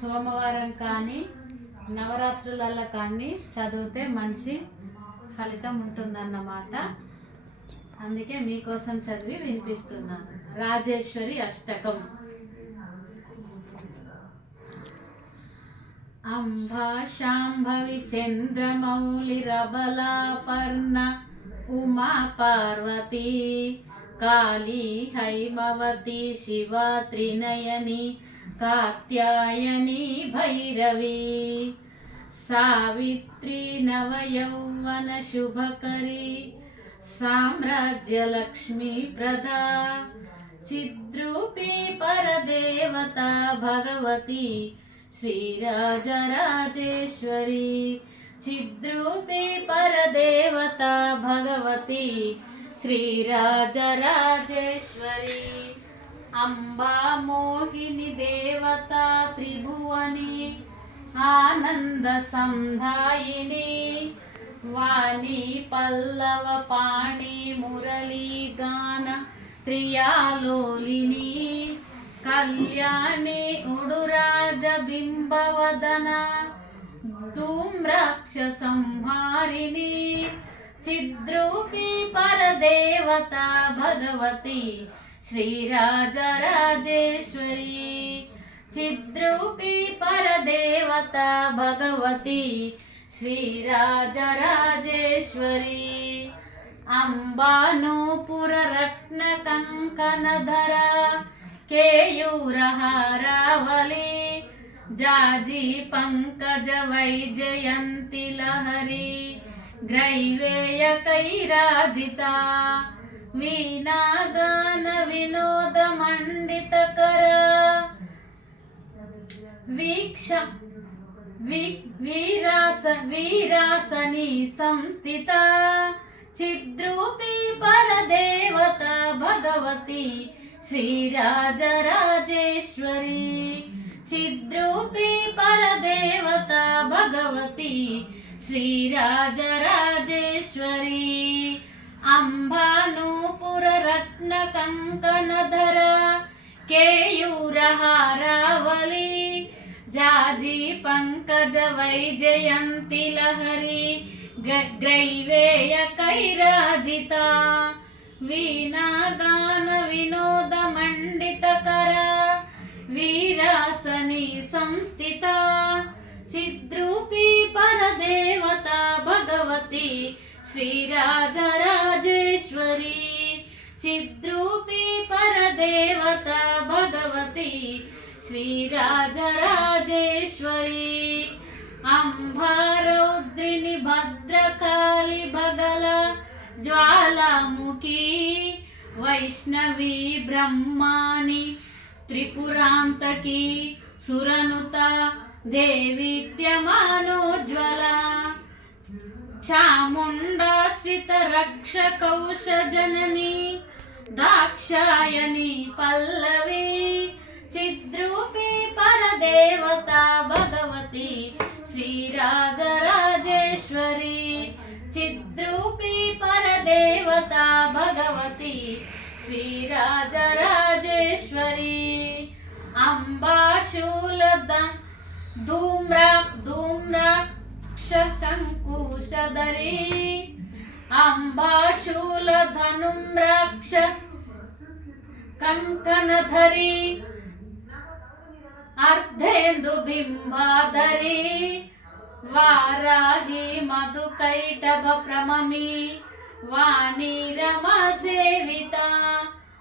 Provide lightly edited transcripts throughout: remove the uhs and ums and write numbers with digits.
సోమవారం కానీ నవరాత్రులలో కానీ చదివితే మంచి ఫలితం ఉంటుందన్నమాట. అందుకే మీకోసం చదివి వినిపిస్తున్నాను. రాజేశ్వరి అష్టకం. అంబా శాంభవి చంద్రమౌళిరబలాపర్ణ ఉమా పార్వతీ కాళీ హైమవతి శివా త్రినయని కాత్యాయని భైరవి సావిత్రి నవయౌవన శుభకరి సామ్రాజ్యలక్ష్మీ ప్రదా చిద్రూపీ పరదేవత భగవతి శ్రీరాజరాజేశ్వరి చిద్రూపీ పరదేవత భగవతి శ్రీరాజరాజేశ్వరి అంబా మోహిని దేవత త్రిభువని ఆనంద సంధాయిని వాణి పల్లవ పాణి మురళీ గాన త్రియాలోలిని కళ్యాణి ఉడురాజ బింబవదన ధూమ్రాక్ష సంహారిణి చిద్రూపీ పరదేవత భగవతి శ్రీరాజరాజేశ్వరి చిద్రూపీ పరదేవత భగవతి శ్రీరాజరాజేశ్వరి అంబానూపుర రత్న కంకణధర కేయూరహారావళి జాజీ పంకజ వైజయంతి లహరి గ్రైవేయ కైరాజిత వీణాగాన వినోద మండితకర వీరాసని సంస్థిత చిద్రూపీ పరదేవత భగవతి శ్రీరాజరాజేశ్వరి చిద్రూపీ పరదేవత భగవతి శ్రీరాజరాజేశ్వరి అంబానూపుర రత్న కంకణధర కేయూరహారావళి జాజీ పంకజ వైజయంతి లహరి గ్రైవేయ కైరాజిత వీణాగాన వినోద మండితకర వీరాసని సంస్థిత చిద్రూపీ పరదేవత భగవతి శ్రీరాజరాజేశ్వరి చిద్రూపీ పరదేవత భగవతి శ్రీరాజరాజేశ్వరి అంబారౌద్రిని భద్రకాళి భగల జ్వాలాముఖి వైష్ణవి బ్రహ్మాని త్రిపురాంతకి సురనుత దేవీత్యమానోజ్వల చాముండాశ్రిత రక్షకౌష జనని దాక్షాయని పల్లవి చిద్రూపీ పరదేవత భగవతి శ్రీరాజరాజేశ్వరి చిద్రూపీ పరదేవత భగవతి శ్రీరాజరాజేశ్వరి అంబాశూలద ధూమ్రాక్ష సంకుశధరి అంబాశూలధనుమ్రాక్ష కంకణధరి అర్ధేందు బింబాధరి వారాహి మధుకైటభ ప్రమమి వాణి రమా సేవిత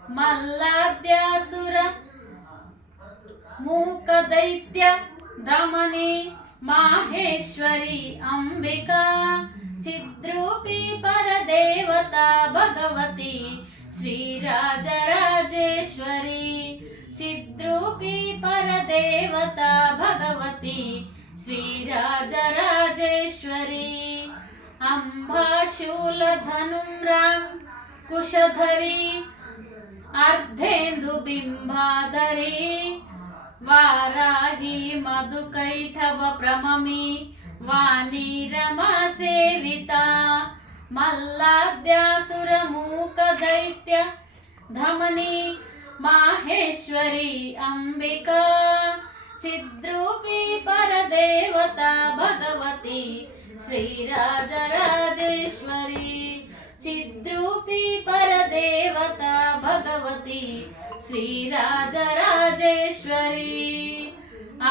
మల్లాద్యాసుర మూక దైత్య దమని మాహేశ్వరి అంబికా చిద్రూపీ పరదేవత భగవతి శ్రీరాజరాజేశ్వరి చిద్రూపీ పరదేవత భగవతి శ్రీరాజరాజేశ్వరి అంబాశూలధనుమ్రాంకుశధరి అర్ధేందు బింబాధరి వారాహి మధుకైటభ ప్రమమి వాణి రమా సేవిత మల్లాద్యాసుర మూక దైత్య ధమని మాహేశ్వరి అంబికా चिद्रूपी परदेवता भगवती श्रीराजराजेश्वरी चिद्रूपी परदेवता भगवती श्रीराजराजेश्वरी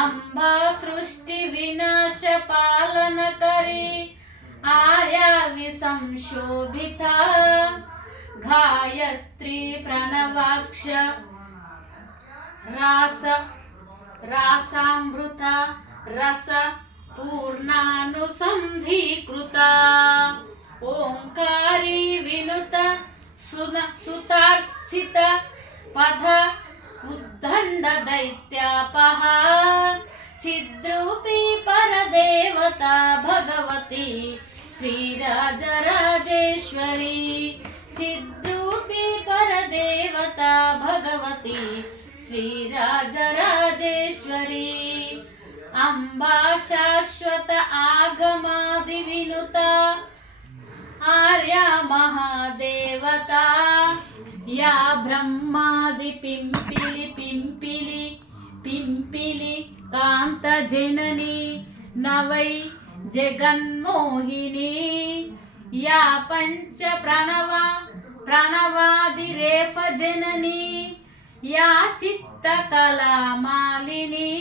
अम्बा सृष्टि विनाश पालन करी आर्या विसंशोभिता गायत्री प्रणवाक्ष रासामृता रस पूर्णानुसंधीकृता ओंकारी विनुत सुतार्चित पद उद्दंड दैत्यापहा चिद्रूपी परदेवता भगवती श्रीराजराजेश्वरी चिद्रूपी परदेवता भगवती श्रीराजराजेश्वरी अम्बा शाश्वत आगमादि विनुता आर्या महादेवता या ब्रह्मादि पिंपिली पिंपिली पिंपिली कांत जननी नवै जगन्मोहिनी या पंच प्रणवादि रेफ जननी या चित्तकला मालिनी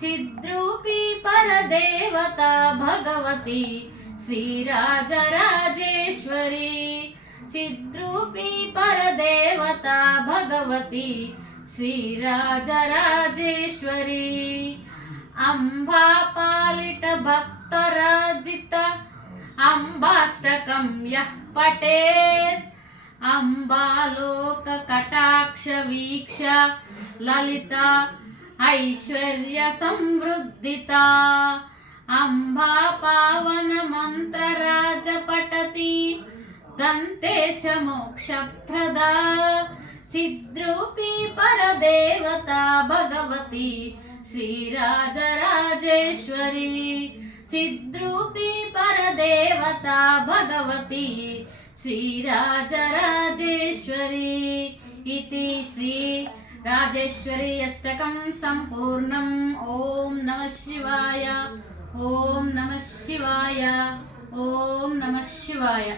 चिद्रूपी परदेवता भगवती श्रीराजराजेश्वरी चिद्रूपी परदेवता भगवती श्रीराजराजेश्वरी अम्बा पालिट भक्तराजित अम्बाष्टकं यः पठेत् अम्बालोक कटाक्ष वीक्ष ललिता ऐश्वर्य संवृद्धिता अम्बा पावन मंत्र राज पठति दन्ते च मोक्षप्रदा चिद्रूपी परदेवता भगवती श्रीराजराजेश्वरी चिद्रूपी परदेवता भगवती श्रीराजराजेश्वरी इति श्री राजेश्वरी अष्टकं संपूर्णम् ओम नमः शिवाय ओम नमः शिवाय ओम नमः शिवाय।